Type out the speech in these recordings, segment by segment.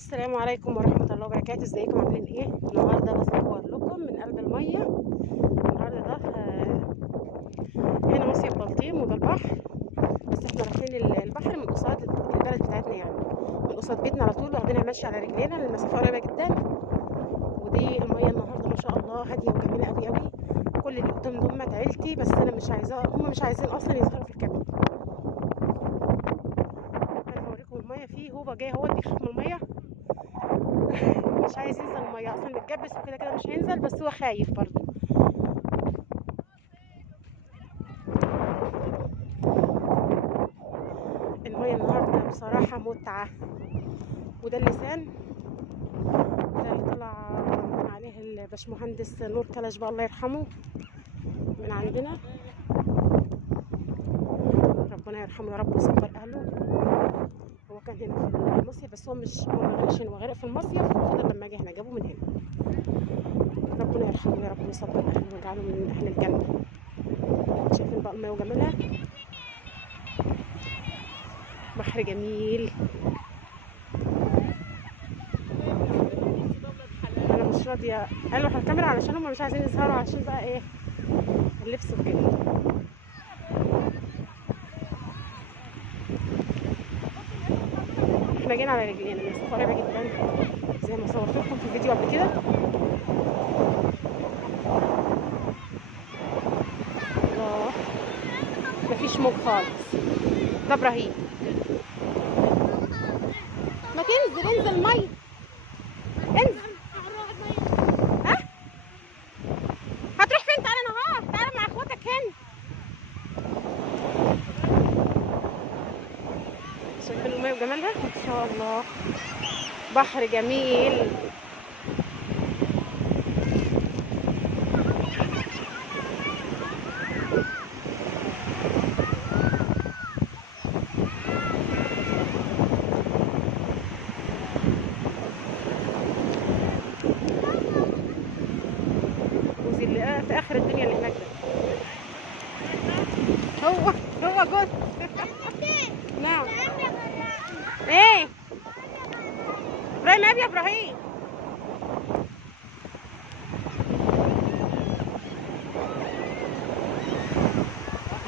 السلام عليكم ورحمة الله وبركاته. ازيكم عاملين ايه؟ النهارده بصور لكم من قلب المية. النهارده ده هنا مصيف بلطيم وده البحر، بس احنا رايحين البحر من قصاد البلد بتاعتنا، يعني من قصاد بيتنا على طول، واخدين المشي على رجلينا، المسافة قريبة جدا. ودي المية النهارده ما شاء الله هادية وجميلة قوي قوي. كل اللي قدام دول عيلتي، بس انا مش عايزاه، هم مش عايزين اصلا يظهروا في الكاميرا. انا هوريكم المية، فيه هو جاي هو بيخاف من المية مش عايز ينزل الميه اصلا، متجبس وكده كده مش هينزل، بس هو خايف برضه. الميه النهارده بصراحه متعه. وده اللسان ده اللي طلع من عليه الباشمهندس نور كلش بقى الله يرحمه من عندنا، ربنا يرحمه يا رب ويصبر اهله. هو كان هنا في المصيف، بس هو ما غرقش هنا، هو غرق في المصيف، وفضل لما اجي هنا جابوه من هنا. ربنا يرحمه يا رب ويصبر اهله ويجعله من اهل الجنه. شايفين بقى الميه وجمالها، بحر جميل. انا مش راضيه الوح الكاميرا علشان هم مش عايزين يظهروا، عشان بقى ايه اللبس وكده. احنا جينا على رجلينا، المسافه قريبه جدا زي ما صورت لكم في الفيديو قبل كده. الله، مفيش موج خالص. ده ابراهيم، ما تنزل انزل ميه، انزل. ها هتروح فين؟ تعالى انا اهو، تعالى مع اخواتك هنا. شايفين الميه وجمالها ما شاء الله، بحر جميل. اللي في اخر الدنيا اللي هناك ده هو جوز نعم. ايه ابراهيم؟ ابي ابراهيم،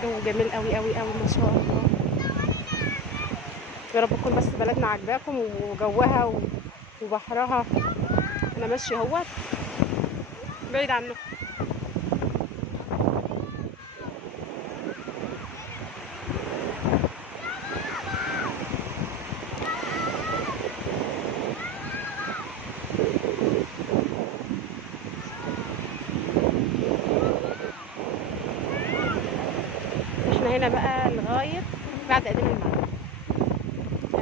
جو جميل قوي قوي قوي ما شاء الله. يا رب تكون بس بلدنا عجباكم وجوها وبحرها. انا ماشيه اهوت بعيد عنكم. احنا هنا بقى لغايه بعد اذان المغرب،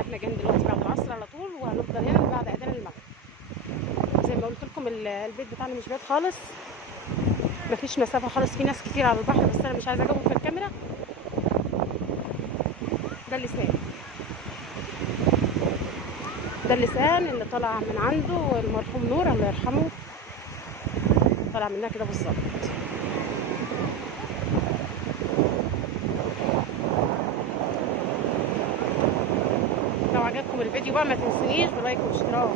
احنا جايين دلوقتي بعد العصر على طول، وهنفضل هنا بعد اذان المغرب. زي ما قلت لكم البيت بتاعنا مش بعيد خالص، مفيش مسافه خالص، في ناس كتير على البحر، بس انا مش عايزه اجيبهم في الكاميرا. ده اللسان، ده اللسان اللي طلع من عنده المرحوم نور الله يرحمه، طلع منها كده بالظبط. لو عجبكم الفيديو بقى ما تنسونيش بلايك واشتراك.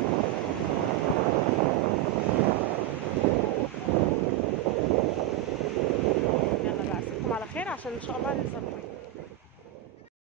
يلا بقى اسيبكم على خير عشان ان شاء الله ننزل.